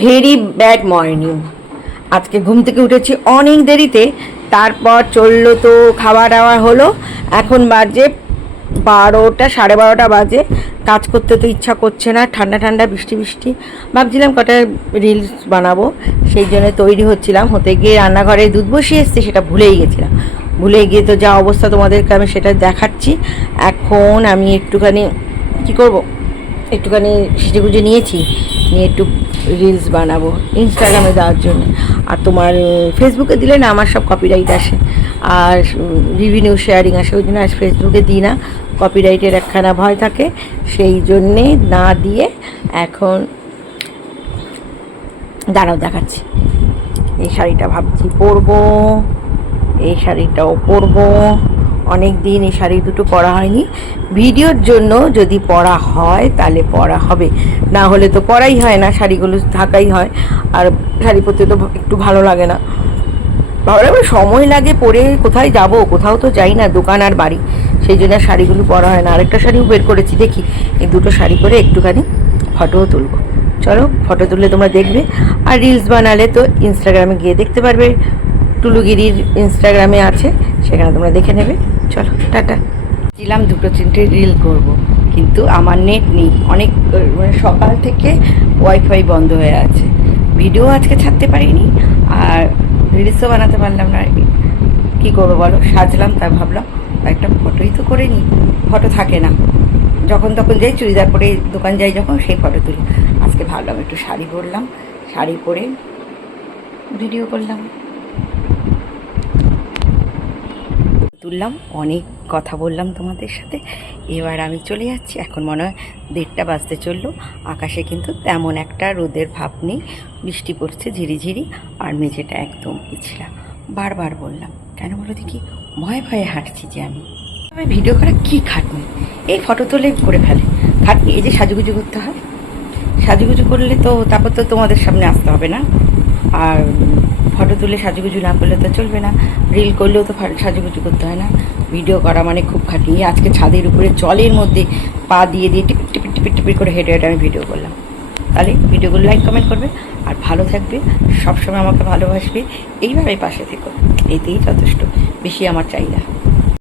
Very bad morning. আজকে ঘুম থেকে উঠেছি অনেক দেরিতে, তারপর চললো তো খাওয়া দাওয়া হলো। এখন বাজে 12টা, 12:30 বাজে। কাজ করতে তো ইচ্ছা করছে না, ঠান্ডা ঠান্ডা বৃষ্টি বৃষ্টি। ভাবছিলাম কটা রিলস বানাবো, সেই জন্য তৈরি হচ্ছিলাম। হতে গিয়ে রান্নাঘরে দুধ বসিয়ে এসছে, সেটা ভুলেই গেছিলাম। ভুলে গিয়ে তো যা অবস্থা তোমাদেরকে আমি সেটা দেখাচ্ছি। এখন আমি একটুখানি কী করবো, একটুখানি সেজেগুজে নিয়েছি, নিয়ে একটু রিলস বানাবো ইনস্টাগ্রামে দেওয়ার জন্য। আর তোমার ফেসবুকে দিলে না আমার সব কপিরাইট আসে, আর রিভিউ শেয়ারিং আসে, ওই জন্য আজ ফেসবুকে দিই না, কপিরাইটের একখানা ভয় থাকে, সেই জন্যে না দিয়ে এখন দাঁড়াও দেখাচ্ছি। এই শাড়িটা ভাবছি পরবো, এই শাড়িটাও পরবো। অনেক দিন এই শাড়ি দুটো পরা হয়নি, ভিডিওর জন্য যদি পরা হয় তাহলে পরা হবে, না হলে তো পরাই হয় না, শাড়িগুলো থাকাই হয়। আর শাড়ি পরতে তো একটু ভালো লাগে না, ভালো লাগে, সময় লাগে পরে কোথায় যাব, কোথাও তো যাই না, দোকান আর বাড়ি, সেই জন্য শাড়িগুলো পরা হয় না। আরেকটা শাড়িও বের করেছি, দেখি এই দুটো শাড়ি পরে একটুখানি ফটোও তুলবো। চলো ফটো তুললে তোমরা দেখবে, আর রিলস বানালে তো ইনস্টাগ্রামে গিয়ে দেখতে পারবে, টুলুগিরির ইনস্টাগ্রামে আছে, সেখানে তোমরা দেখে নেবে। চলো টাটা। ছিলাম 2-3টে রিল করব, কিন্তু আমার নেট নেই, অনেক মানে সকাল থেকে ওয়াইফাই বন্ধ হয়ে আছে, ভিডিও আজকে ছাড়তে পারিনি, আর রিলসও বানাতে পারলাম না। কী করবো বলো, সাজলাম, তাই ভাবলাম একটা ফটোই তো করে নিই। ফটো থাকে না, যখন তখন যাই চুড়িদার পরে দোকান যাই যখন, সেই ফটো তুলি। আজকে ভাবলাম একটু শাড়ি পরলাম, শাড়ি পরে ভিডিও করলাম, তুললাম, অনেক কথা বললাম তোমাদের সাথে। এবার আমি চলে যাচ্ছি, এখন মনে হয় 1:30 বাজতে চললো। আকাশে কিন্তু তেমন একটা রোদের ভাব নেই, বৃষ্টি পড়ছে ঝিরিঝিরি, আর মেঝেটা একদম পিছলা। বারবার বললাম, কেন বলো দেখি, ভয়ে ভয়ে হাঁটছি যে আমি ভিডিও করা কী খাটনি, এই ফটো তুলে করে ফেলে খাটনি। এই যে সাজুগুজু করতে হয়, সাজুগুজু করলে তো তারপর তো তোমাদের সামনে আসতে হবে না, আর ফটো তুলে সাজুগুজু না করলে তো চলবে না, রিল করলেও তো সাজুগুজু করতে হয় না। ভিডিও করা মানে খুব খাটনি। আজকে ছাদের উপরে জলের মধ্যে পা দিয়ে দিয়ে টিপিট টিপিট টিপিট টিপিট করে হেঁটে হেঁটে আমি ভিডিও করলাম। তাহলে ভিডিওগুলো লাইক কমেন্ট করবে, আর ভালো থাকবে, সবসময় আমাকে ভালোবাসবে, এইভাবে পাশে থেকো, এতেই যথেষ্ট, বেশি আমার চাই না।